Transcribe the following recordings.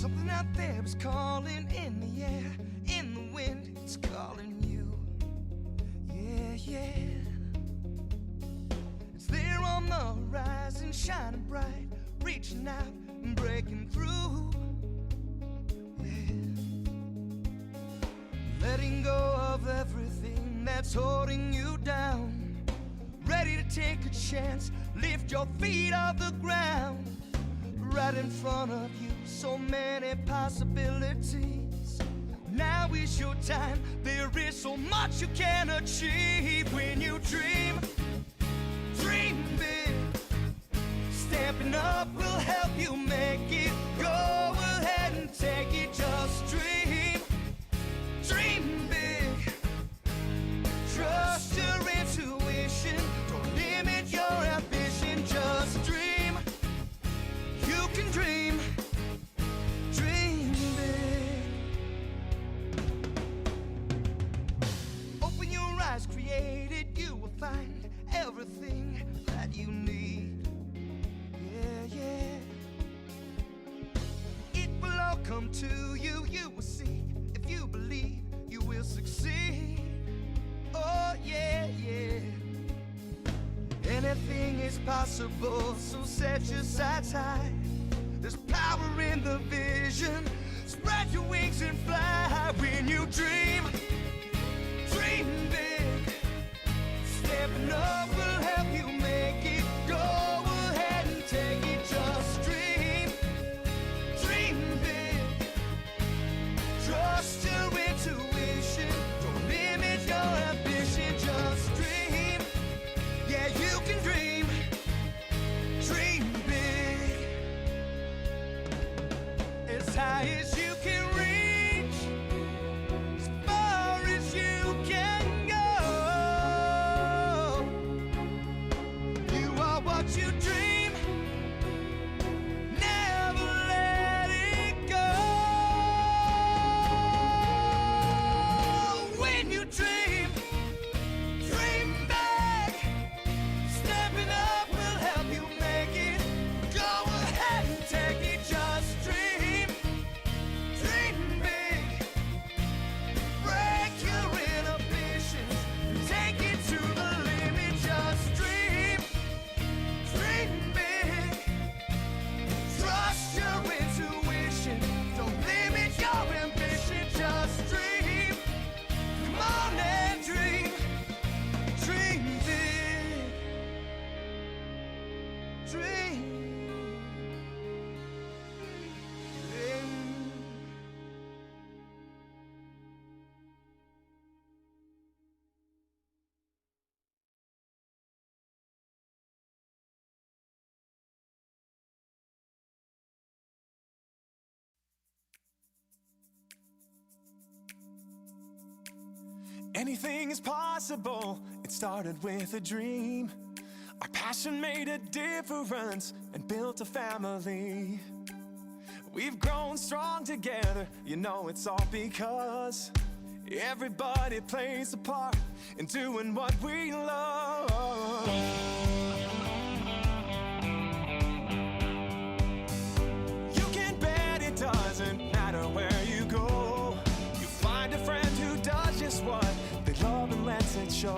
Something out there is calling in the air, in the wind, it's calling you. Yeah, yeah. It's there on the horizon, shining bright, reaching out and breaking through. Yeah. Letting go of everything that's holding you down. Ready to take a chance, lift your feet off the ground. Right in front of you, so many possibilities. Now is your time, there is so much you can achieve. When you dream, dream big. Stepping up will help you make it. Go ahead and take it, just dream, dream big. Trust your intuition, don't limit your ambition, just dream. You can dream, dream big. Open your eyes, created, you will find everything that you need. Yeah, yeah. It will all come to you, you will see. If you believe, you will succeed. Oh, yeah, yeah. Anything is possible, so set your sights high. There's power in the vision. Spread your wings and fly. When you dream, dream big. Stepping up will help you make it. Go ahead and take it, just dream, dream big. Trust your intuition, don't limit your ambition, just dream. Yeah, you can dream, dream big. As high as you can reach, as far as you can go. You are what you dream, never let it go. When you dream, dream big. Stepping up will help you make it. Go ahead and take it, just dream, dream big. Break your inhibitions, take it to the limit, just dream, dream big. Trust your intuition, don't limit your ambition, just dream. Come on and dream, dream big. Dream. Dream. Anything is possible, it started with a dream. Our passion made a difference and built a family. We've grown strong together, you know it's all because everybody plays a part in doing what we love. You can bet it doesn't matter where you go. You find a friend who does just what they love and lets it show.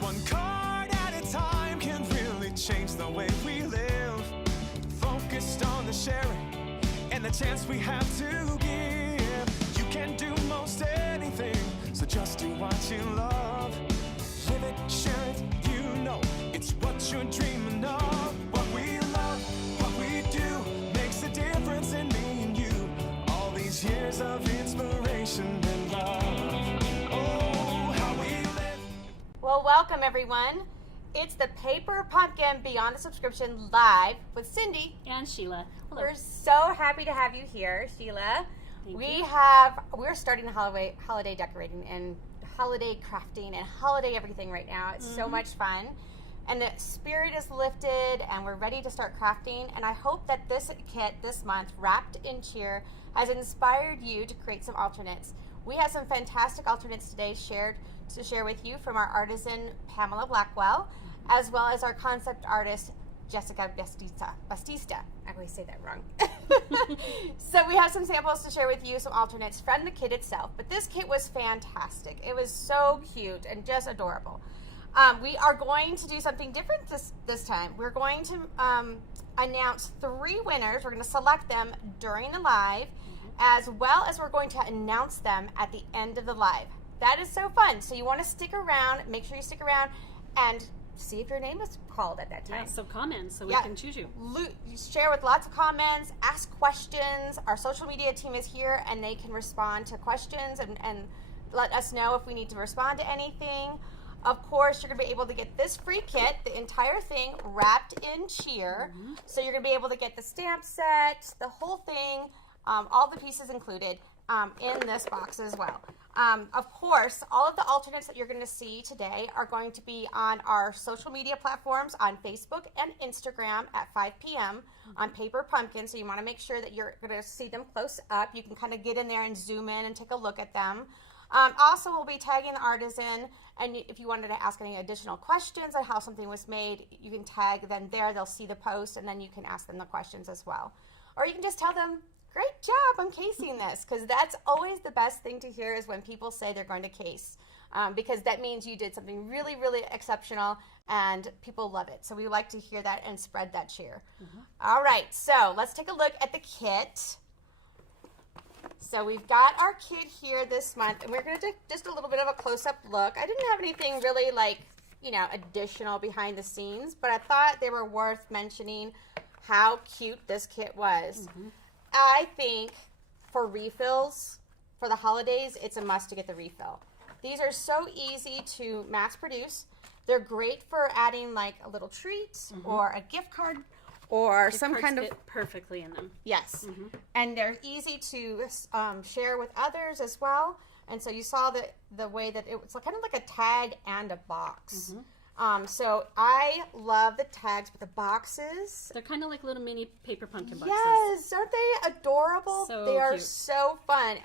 One card at a time can really change the way we live. Focused on the sharing and the chance we have to give. You can do most anything, so just do what you love. Live it, share it, you know it's what you're dreaming of. What we love, what we do, makes a difference in me and you. All these years of inspiration and love. Oh, how we live. Well, welcome everyone. It's the Paper Pumpkin Beyond the Subscription live with Cindy And Sheila. Hello. We're so happy to have you here, Sheila. Thank We're you. starting the holiday decorating and holiday crafting and holiday everything right now. It's so much fun. And the spirit is lifted and we're ready to start crafting. And I hope that this kit this month, Wrapped in Cheer, has inspired you to create some alternates. We have some fantastic alternates today to share with you from our artisan, Pamela Blackwell, as well as our concept artist, Jessica Bastista. I always say that wrong. So we have some samples to share with you, some alternates from the kit itself. But this kit was fantastic. It was so cute and just adorable. We are going to do something different this time. We're going to announce 3 winners. We're going to select them during the live, as well as we're going to announce them at the end of the live. That is so fun. So you want to stick around. Make sure you stick around and see if your name is called at that time. Yeah, so comment so we can choose you. Share with lots of comments, ask questions. Our social media team is here and they can respond to questions and let us know if we need to respond to anything. Of course, you're going to be able to get this free kit, the entire thing wrapped in cheer. So you're going to be able to get the stamp set, the whole thing, all the pieces included in this box as well. Of course, all of the alternates that you're going to see today are going to be on our social media platforms on Facebook and Instagram at 5 p.m. on Paper Pumpkin. So you want to make sure that you're going to see them close up. You can kind of get in there and zoom in and take a look at them. Also, we'll be tagging the Artisan, and if you wanted to ask any additional questions on how something was made, you can tag them there. They'll see the post, and then you can ask them the questions as well. Or you can just tell them, great job on casing this, because that's always the best thing to hear is when people say they're going to case, because that means you did something really, really exceptional, and people love it. So we like to hear that and spread that cheer. All right, so let's take a look at the kit. So we've got our kit here this month, and we're going to take just a little bit of a close-up look. I didn't have anything really like, additional behind the scenes, but I thought they were worth mentioning how cute this kit was. I think for refills, for the holidays, it's a must to get the refill. These are so easy to mass produce. They're great for adding like a little treat or a gift card or some kind of fit perfectly in them. Yes, and they're easy to share with others as well. And so you saw the way that it was kind of like a tag and a box. So I love the tags with the boxes. They're kind of like little mini Paper Pumpkin boxes. Yes, aren't they adorable? So they are cute. so fun.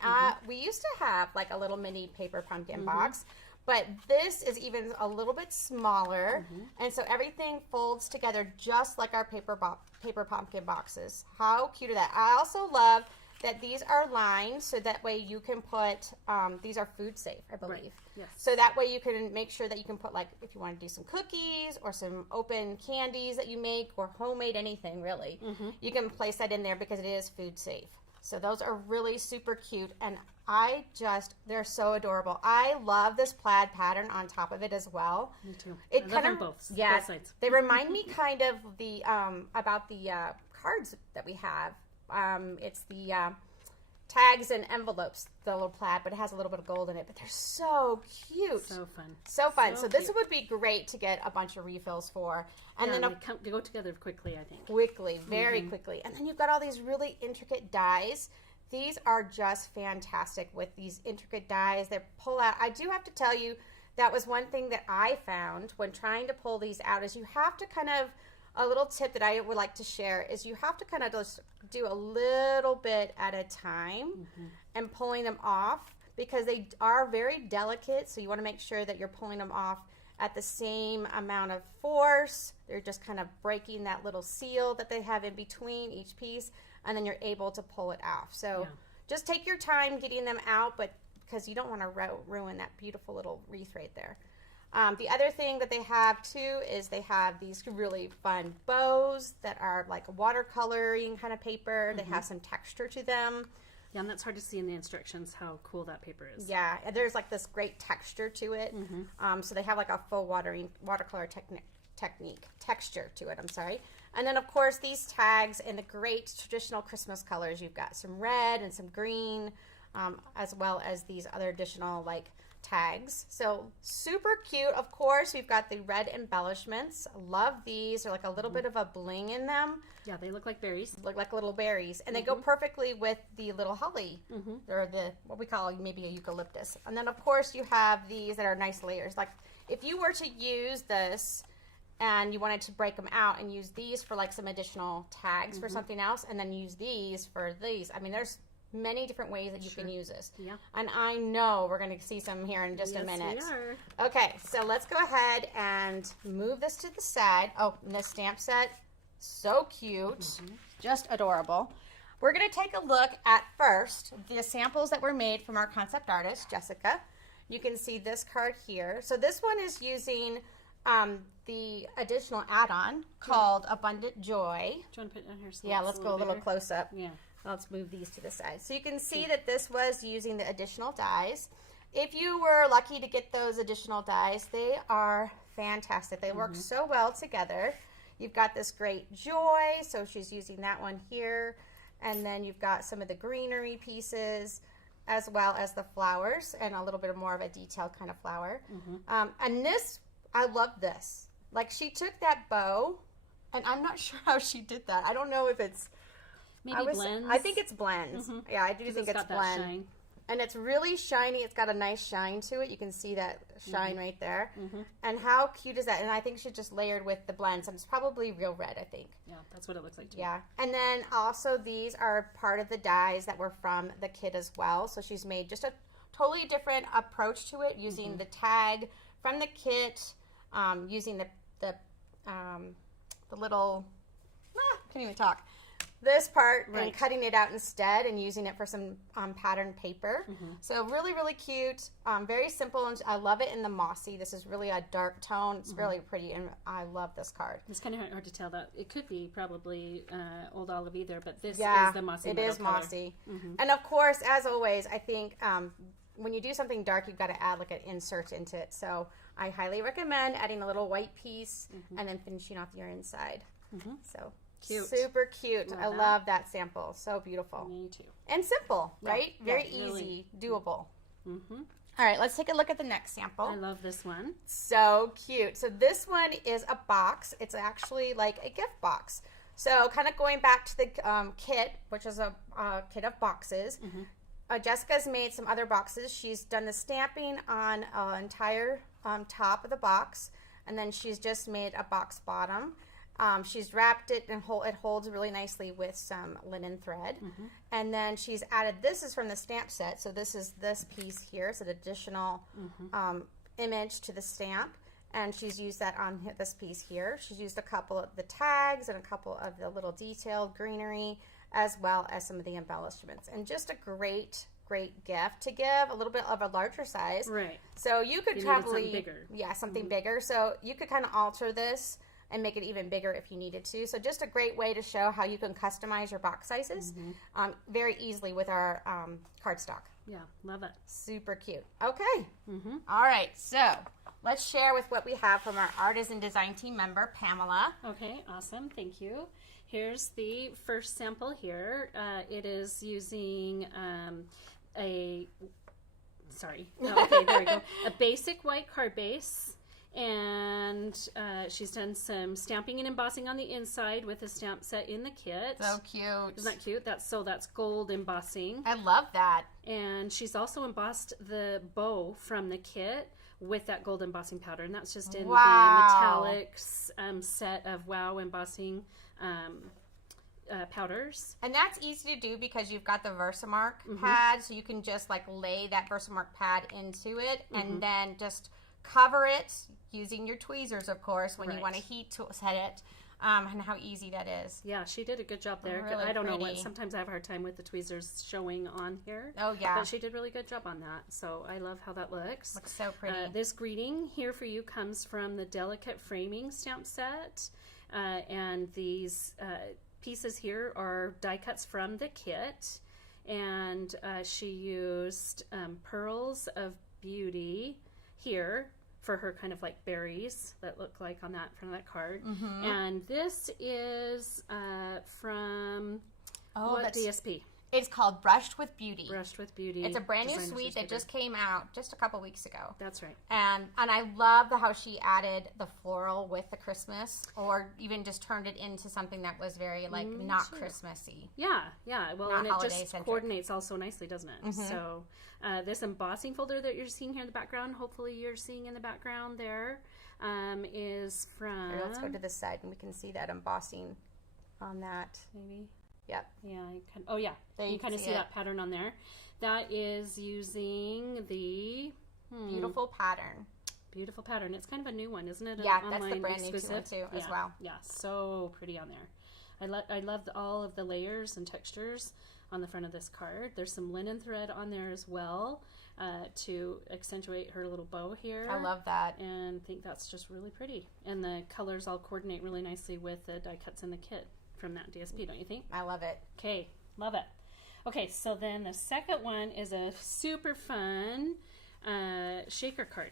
We used to have like a little mini Paper Pumpkin box, but this is even a little bit smaller, and so everything folds together just like our Paper Pumpkin boxes. How cute are that? I also love that these are lined so that way you can put, these are food safe, I believe. Right. Yes. So that way you can make sure that you can put, like, if you want to do some cookies or some open candies that you make or homemade anything, really, you can place that in there because it is food safe. So those are really super cute, and they're so adorable. I love this plaid pattern on top of it as well. Me too. It I love them both sides. They remind me kind of about the cards that we have. It's the tags and envelopes, the little plaid, but it has a little bit of gold in it. But they're so cute. So fun. So fun. So this cute. would be great to get a bunch of refills for. And then they go together quickly, I think. Quickly, very quickly. And then you've got all these really intricate dies. These are just fantastic with these intricate dies. They pull out. I do have to tell you, that was one thing that I found when trying to pull these out is you have to kind of, a little tip that I would like to share is you have to kind of just do a little bit at a time and pulling them off because they are very delicate. So you want to make sure that you're pulling them off at the same amount of force. They're just kind of breaking that little seal that they have in between each piece, and then you're able to pull it off. So just take your time getting them out, but because you don't want to ruin that beautiful little wreath right there. The other thing that they have too is they have these really fun bows that are like watercoloring kind of paper. They have some texture to them. Yeah, and that's hard to see in the instructions how cool that paper is. Yeah, there's like this great texture to it. So they have like a full watercolor texture to it, I'm sorry. And then of course these tags in the great traditional Christmas colors. You've got some red and some green, as well as these other additional like tags. So super cute. Of course, we've got the red embellishments. Love these. They're like a little bit of a bling in them. Yeah, they look like berries. Look like little berries. And they go perfectly with the little holly, or the, what we call maybe a eucalyptus. And then of course you have these that are nice layers. Like if you were to use this and you wanted to break them out and use these for like some additional tags for something else, and then use these for these. I mean, there's many different ways that you can use this. Yeah. And I know we're going to see some here in just a minute. Yes, we are. Okay, so let's go ahead and move this to the side. Oh, and this stamp set, So cute. Just adorable. We're going to take a look at first the samples that were made from our concept artist, Jessica. You can see this card here. So this one is using the additional add-on called Abundant Joy. Do you want to put it on here? So Yeah, let's go a little bigger? close up. Yeah. Let's move these to the side. So you can see that this was using the additional dies. If you were lucky to get those additional dies, they are fantastic. They work so well together. You've got this great joy, so she's using that one here. And then you've got some of the greenery pieces, as well as the flowers, and a little bit more of a detailed kind of flower. And this, I love this. Like, she took that bow, and I'm not sure how she did that. I don't know if it's... Maybe blends. I think it's blends. Yeah, I do think it's got that blend. shine. And it's really shiny. It's got a nice shine to it. You can see that shine right there. And how cute is that? And I think she just layered with the blends. And it's probably real red, I think. Yeah, that's what it looks like to me. Yeah. And then also these are part of the dies that were from the kit as well. So she's made just a totally different approach to it, using the tag from the kit, using the little, can't even talk. This part and cutting it out instead and using it for some patterned paper. So really, really cute. Very simple, and I love it in the mossy. This is really a dark tone. It's really pretty, and I love this card. It's kind of hard to tell that. It could be probably Old Olive either, but this is the mossy. It metal is color. mossy. And of course, as always, I think when you do something dark, you've got to add like an insert into it. So I highly recommend adding a little white piece and then finishing off your inside. So cute. Super cute. I love that sample. So beautiful. Me too. And simple, right? Yeah, Very really. easy, doable. All right, let's take a look at the next sample. I love this one. So cute. So this one is a box. It's actually like a gift box. So kind of going back to the kit, which is a kit of boxes. Jessica's made some other boxes. She's done the stamping on an entire top of the box, and then she's just made a box bottom. She's wrapped it and it holds really nicely with some linen thread. And then she's added, this is from the stamp set. So this is this piece here. It's an additional image to the stamp. And she's used that on this piece here. She's used a couple of the tags and a couple of the little detailed greenery, as well as some of the embellishments. And just a great gift to give, a little bit of a larger size. Right. So you could You needed probably... something bigger. Yeah, something bigger. So you could kind of alter this and make it even bigger if you needed to. So just a great way to show how you can customize your box sizes very easily with our cardstock. Yeah, love it. Super cute. Okay. All right, so let's share with what we have from our Artisan Design Team member, Pamela. Okay, awesome. Thank you. Here's the first sample here. It is using a basic white card base. And she's done some stamping and embossing on the inside with a stamp set in the kit. So cute. Isn't that cute? That's gold embossing. I love that. And she's also embossed the bow from the kit with that gold embossing powder. And that's just in the metallics set of Wow embossing powders. And that's easy to do because you've got the Versamark pad. So you can just like lay that Versamark pad into it and then just cover it using your tweezers, of course, when you want to heat set it, and how easy that is. Yeah, she did a good job there. Really I don't know pretty. sometimes I have a hard time with the tweezers showing on here. Oh, yeah. But she did a really good job on that. So I love how that looks. Looks so pretty. This greeting here for you comes from the Delicate Framing stamp set. And these pieces here are die cuts from the kit. And she used Pearls of Beauty here for her kind of like berries that look like on that front of that card. And this is from what DSP? It's called Brushed with Beauty. Brushed with Beauty. It's a brand new Designer's suite that newspaper. just came out just a couple weeks ago. That's right. And I love how she added the floral with the Christmas, or even just turned it into something that was very like not Christmassy. Yeah. Well, Not and it just holiday-centric. coordinates all so nicely, doesn't it? So this embossing folder that you're seeing here in the background, hopefully you're seeing in the background there, is from... Here, let's go to this side and we can see that embossing on that. Maybe. Yep. Yeah. There you kind of see that pattern on there. That is using the Beautiful pattern. Beautiful pattern. It's kind of a new one, isn't it? Yeah, An that's the online brand new exclusive? one too, as Yeah. well. Yeah, so pretty on there. I love all of the layers and textures on the front of this card. There's some linen thread on there as well to accentuate her little bow here. I love that. And think that's just really pretty. And the colors all coordinate really nicely with the die cuts in the kit from that DSP, don't you think? I love it. Okay, love it. Okay, so then the second one is a super fun shaker card.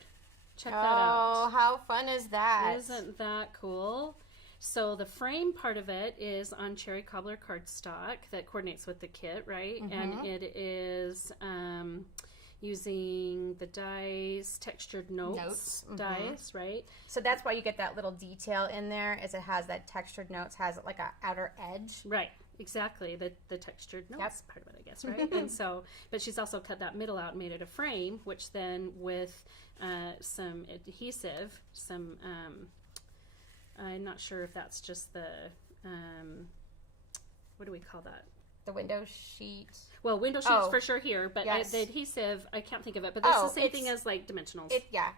Check that out. Oh, how fun is that? Isn't that cool? So the frame part of it is on cherry cobbler cardstock that coordinates with the kit, right? And it is using the dies, textured notes dies, right? So that's why you get that little detail in there, is it has that textured notes, has like a outer edge. Right, exactly. The textured notes part of it, I guess, right? And so, but she's also cut that middle out and made it a frame, which then with some adhesive, some, I'm not sure if that's just the, what do we call that? The window sheet. Well, window sheets for sure here, but Yes. the adhesive, I can't think of it, but that's the same thing as like dimensionals.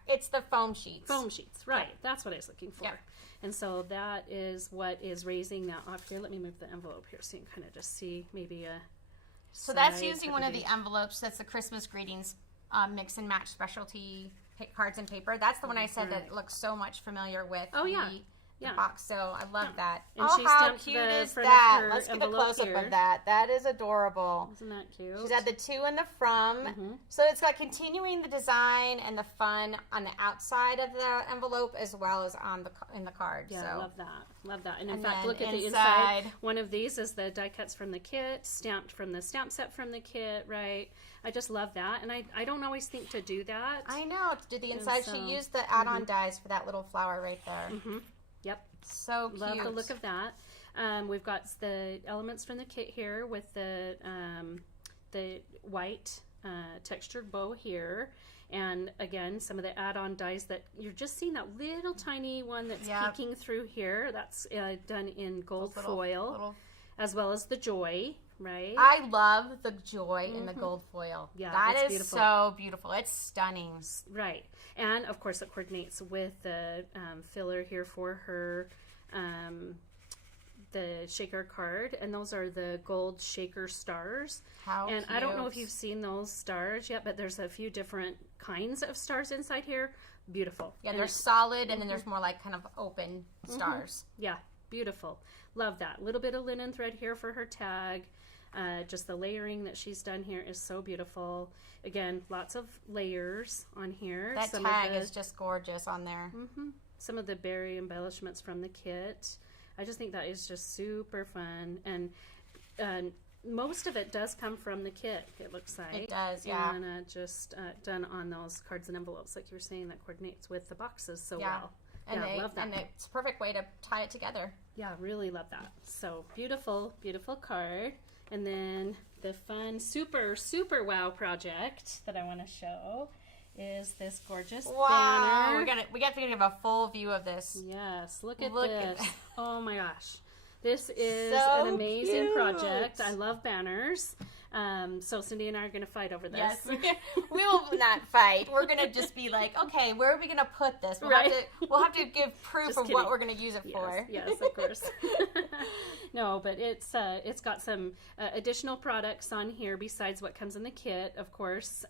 It's the foam sheets. Foam sheets, right. That's what I was looking for. Yep. And so that is what is raising that off here. Let me move the envelope here so you can kind of just see maybe a So that's side using type one of view. the envelopes. That's the Christmas greetings mix and match specialty cards and paper. That's the one I said that looks so much familiar with the box. So I love that. And oh, she how stamped cute the is front of that? her Let's get a envelope close-up here. of that. That is adorable. Isn't that cute? She's had the to and the from. So it's got continuing the design and the fun on the outside of the envelope as well as on the in the card. Yeah, so. I love that. Love that. And in And fact, then look at the inside. inside. One of these is the die cuts from the kit, stamped from the stamp set from the kit, right? I just love that. And I don't always think to do that. I know. To do the inside, so- she used the add-on dies for that little flower right there. Yep. So cute. Love the look of that. We've got the elements from the kit here with the white textured bow here. And again, some of the add-on dies that you're just seeing that little tiny one that's peeking through here. That's done in gold foil, as well as the joy, right? I love the joy in the gold foil. Yeah, that it's is beautiful. so beautiful. It's stunning. Right. And of course it coordinates with the filler here for her, the shaker card. And those are the gold shaker stars. How And cute. I don't know if you've seen those stars yet, but there's a few different kinds of stars inside here. Beautiful. Yeah, And they're it- solid, and then there's more like kind of open stars. yeah, beautiful. Love that. Little bit of linen thread here for her tag. Just the layering that she's done here is so beautiful. Again, lots of layers on here. That Some tag of the, is just gorgeous on there. some of the berry embellishments from the kit. I just think that is just super fun. And most of it does come from the kit, it looks like. It does, yeah. And just done on those cards and envelopes, like you were saying, that coordinates with the boxes so Yeah. well. And yeah, love that. and it's a perfect way to tie it together. Yeah, really love that. So beautiful, beautiful card. And then the fun, super, super wow project that I want to show is this gorgeous Wow, banner. we got to give a full view of this. Yes, look at Look at this. Oh my gosh. This is So an amazing cute. project. I love banners. So Cindy and I are going to fight over this. Yes, we will not fight. We're gonna just be like, okay, where are we gonna put this? We'll have to give proof Just of kidding. what we're gonna use it for. Yes, of course. No, but it's got some additional products on here besides what comes in the kit, of course.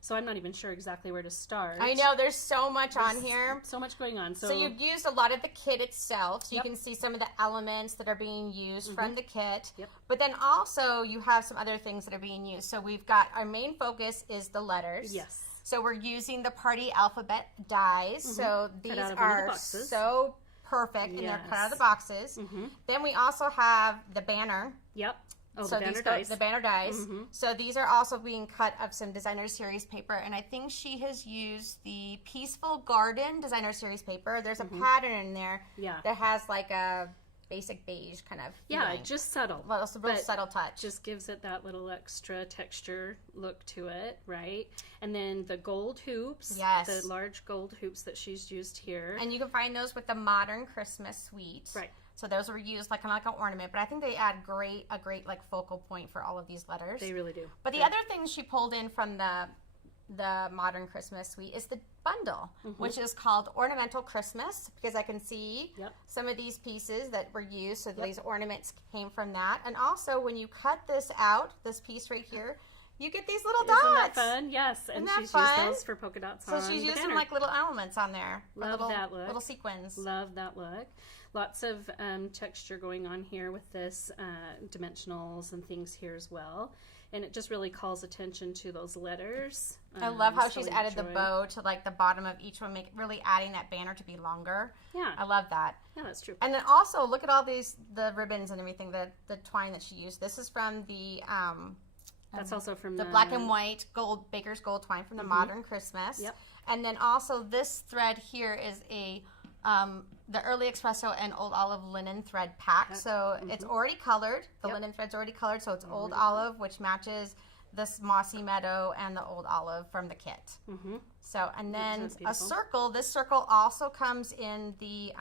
So I'm not even sure exactly where to start. I know there's so much on here. So much going on. So you've used a lot of the kit itself, so you can see some of the elements that are being used from the kit. Yep. But then also you have some other things that are being used. So we've got our main focus is the letters. Yes. So we're using the party alphabet dies. So these out of one of the are boxes. so perfect, and they're cut out of the Yes. boxes. Then we also have the banner. Yep. Oh, So the banner these dice. the banner dies. So these are also being cut of some designer series paper, and I think she has used the Peaceful Garden designer series paper. There's a pattern in there Yeah. that has like a basic beige kind of Yeah, feeling. just subtle. Well, it's a real but subtle touch. Just gives it that little extra texture look to it, right? And then the gold hoops. Yes. The large gold hoops that she's used here. And you can find those with the Modern Christmas Suite. Right. So those were used like kind of like an ornament, but I think they add a great like focal point for all of these letters. They really do. But the other things she pulled in from the the Modern Christmas Suite is the bundle, which is called Ornamental Christmas, because I can see some of these pieces that were used. So these ornaments came from that. And also, when you cut this out, this piece right here, you get these little dots. Isn't that fun? Yes. And she's used those for polka dots on So she's the using banner. like little elements on there. Love that look. Little sequins. Love that look. Lots of texture going on here with this dimensionals and things here as well. And it just really calls attention to those letters. I love how she's Sowing added the joy. bow to like the bottom of each one, really adding that banner to be longer. Yeah. I love that. Yeah, that's true. And then also look at all the ribbons and everything, the twine that she used. This is from the That's also from the black and white gold Baker's gold twine from the Modern Christmas. Yep. And then also this thread here is the Early Espresso and Old Olive linen thread pack. So it's already colored. The linen thread's already colored, so it's Old Olive, which matches this mossy meadow and the Old Olive from the kit. So, and then that's a beautiful. circle. This circle also comes in the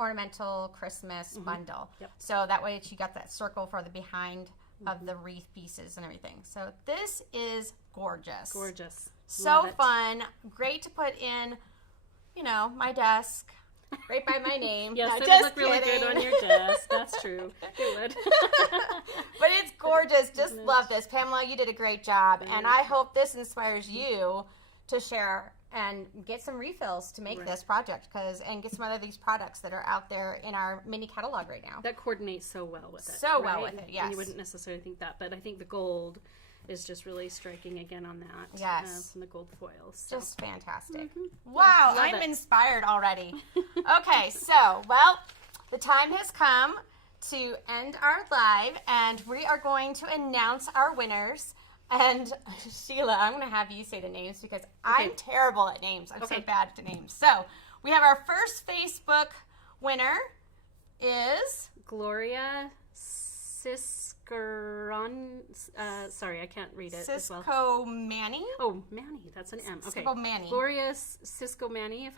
Ornamental Christmas bundle. So that way you got that circle for the behind of the wreath pieces and everything. So this is gorgeous. Gorgeous. So Love it. fun. Great to put in, my desk. Right by my name. Yes, No, it would just look really good kidding. on your desk. That's true. It would. But it's gorgeous. Just love this. Pamela, you did a great job. And I hope this inspires you to share and get some refills to make this project and get some other of these products that are out there in our mini catalog right now. That coordinates so well with it. So well right? with it, And yes. you wouldn't necessarily think that, but I think the gold is just really striking again on that. Yes. From the gold foils. So. Just fantastic. Wow, Love I'm it. inspired already. Okay, so, the time has come to end our live, and we are going to announce our winners. And Sheila, I'm going to have you say the names because I'm terrible at names. I'm so bad at names. So, we have our first Facebook winner is Gloria Siscaron. Sorry, I can't read it as well. Cisco Manny. Oh, Manny, that's an M. Okay, Cisco Manny. Gloria Cisco Manny, if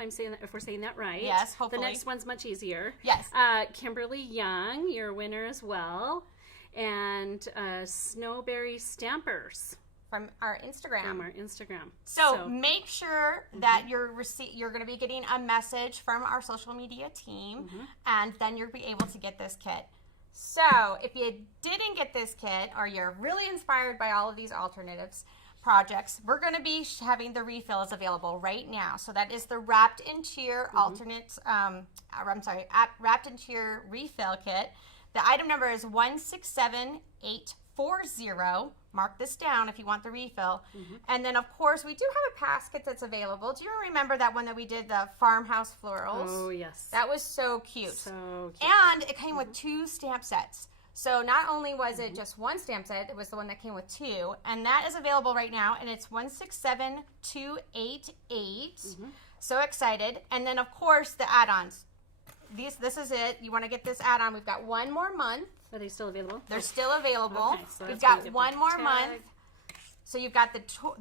we're saying that right. Yes, hopefully. The next one's much easier. Yes. Kimberly Young, your winner as well, and Snowberry Stampers From our Instagram. So make sure that you're going to be getting a message from our social media team, and then you'll be able to get this kit. So if you didn't get this kit, or you're really inspired by all of these alternatives projects, we're going to be having the refills available right now. So that is the wrapped in cheer wrapped in cheer refill kit. The item number is 167840. Mark this down if you want the refill. And then, of course, we do have a pass kit that's available. Do you remember that one that we did, the farmhouse florals? Oh, yes. That was so cute. So cute. And it came with 2 stamp sets. So not only was it just one stamp set, it was the one that came with 2. And that is available right now, and it's 167288. So excited. And then, of course, the add-ons. This is it. You want to get this add-on. We've got one more month. Are they still available? They're still available. Okay, so We've that's gonna got get one the more tag. month. So you've got the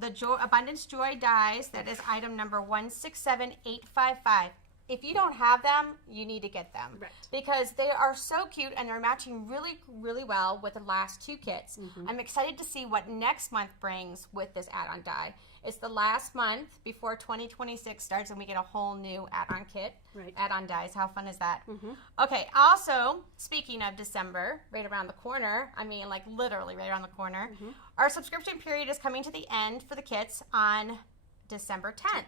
Joy, Abundance Joy dies. That is item number 167855. If you don't have them, you need to get them. Right. Because they are so cute and they're matching really, really well with the last 2 kits. I'm excited to see what next month brings with this add-on die. It's the last month before 2026 starts, and we get a whole new add-on kit. Right. Add-on dies. How fun is that? Okay, also, speaking of December, right around the corner, like literally right around the corner, our subscription period is coming to the end for the kits on December 10th.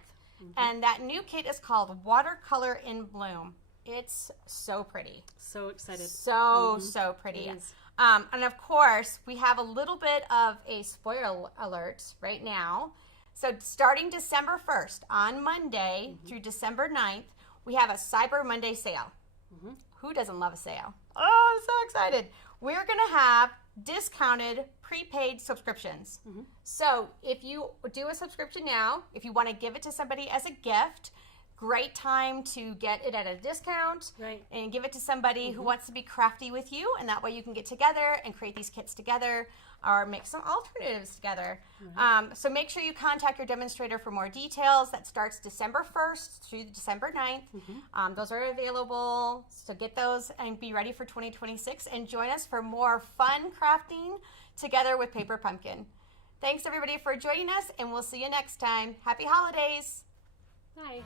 And that new kit is called Watercolor in Bloom. It's so pretty. So excited. So pretty. It is. And of course, we have a little bit of a spoiler alert right now. So starting December 1st on Monday through December 9th, we have a Cyber Monday sale. Who doesn't love a sale? Oh, I'm so excited. We're going to have discounted prepaid subscriptions. So if you do a subscription now, if you want to give it to somebody as a gift, great time to get it at a discount and give it to somebody who wants to be crafty with you, and that way you can get together and create these kits together or make some alternatives together. So make sure you contact your demonstrator for more details. That starts December 1st through December 9th. Those are available, so get those and be ready for 2026, and join us for more fun crafting together with Paper Pumpkin. Thanks everybody for joining us, and we'll see you next time. Happy holidays. Bye.